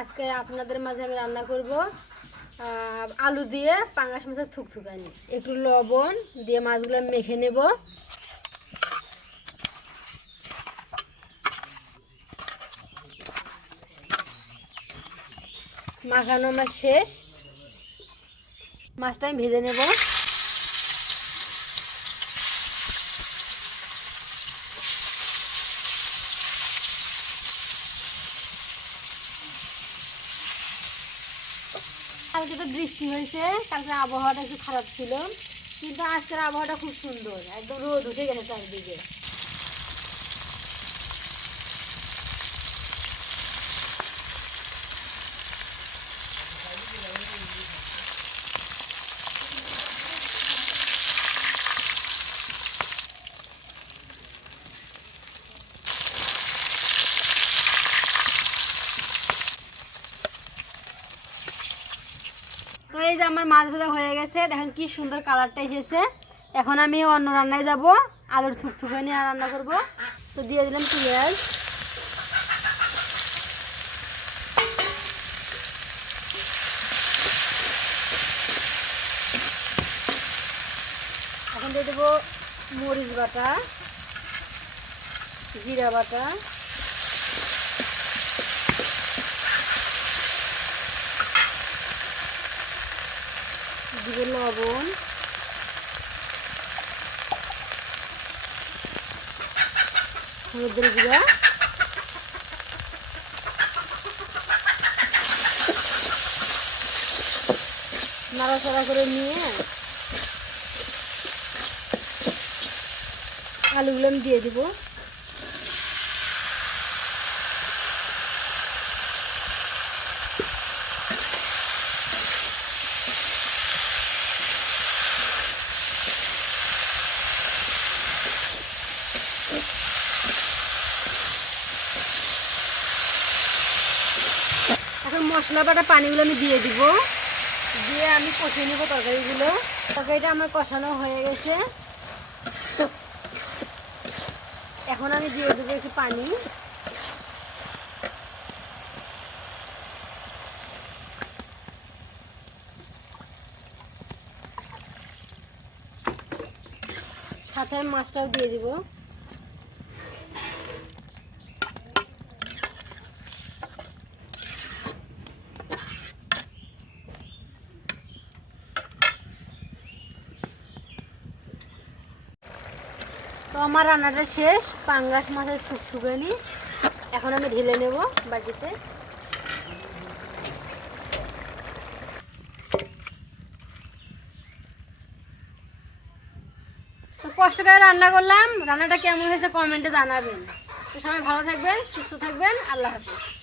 আজকে আপনাদের মাঝে আমি রান্না করব আলু দিয়ে পাঙ্গাস মাছের থুকথুকানি। একটু লবণ দিয়ে মাছগুলো মেখে নেব। মাখানো আমার শেষ। মাছটা আমি ভেজে নেব। কালকে তো বৃষ্টি হয়েছে কালকে আবহাওয়াটা একটু খারাপ ছিল, কিন্তু আজকের আবহাওয়াটা খুব সুন্দর, একদম রোদ উঠে গেছে চারদিকে। তো এই যে আমার মাছ ভাজা হয়ে গেছে, দেখেন কি সুন্দর কালারটা এসেছে। এখন আমি অন্য রান্নায় যাব, আলুর থুকথুকে নিয়ে রান্না করব। তো দিয়ে দিলাম পেঁয়াজ। এখন দিয়ে দেবো মরিচ বাটা, জিরা বাটা। দিব লবণ। হলুদের গুঁড়া। নাড়াচাড়া করে নিয়ে আলুগুলো দিয়ে দিব। এখন মশলা বাটা পানিগুলো আমি দিয়ে দিব। দিয়ে আমি কষিয়ে নিব তরকারিগুলো। তরকারিটা আমার কষানো হয়ে গেছে। এখন আমি দিয়ে দেবো একটু পানি। সাথে মাছটাও দিয়ে দিব। তো আমার রান্নাটা শেষ, পাঙ্গাস মাছের ছুকছুকানি এখন আমি ঢেলে নেব বাটিতে। তো কষ্ট করে রান্না করলাম। রান্নাটা কেমন হয়েছে কমেন্টে জানাবেন। তো সবাই ভালো থাকবেন, সুস্থ থাকবেন। আল্লাহ হাফিজ।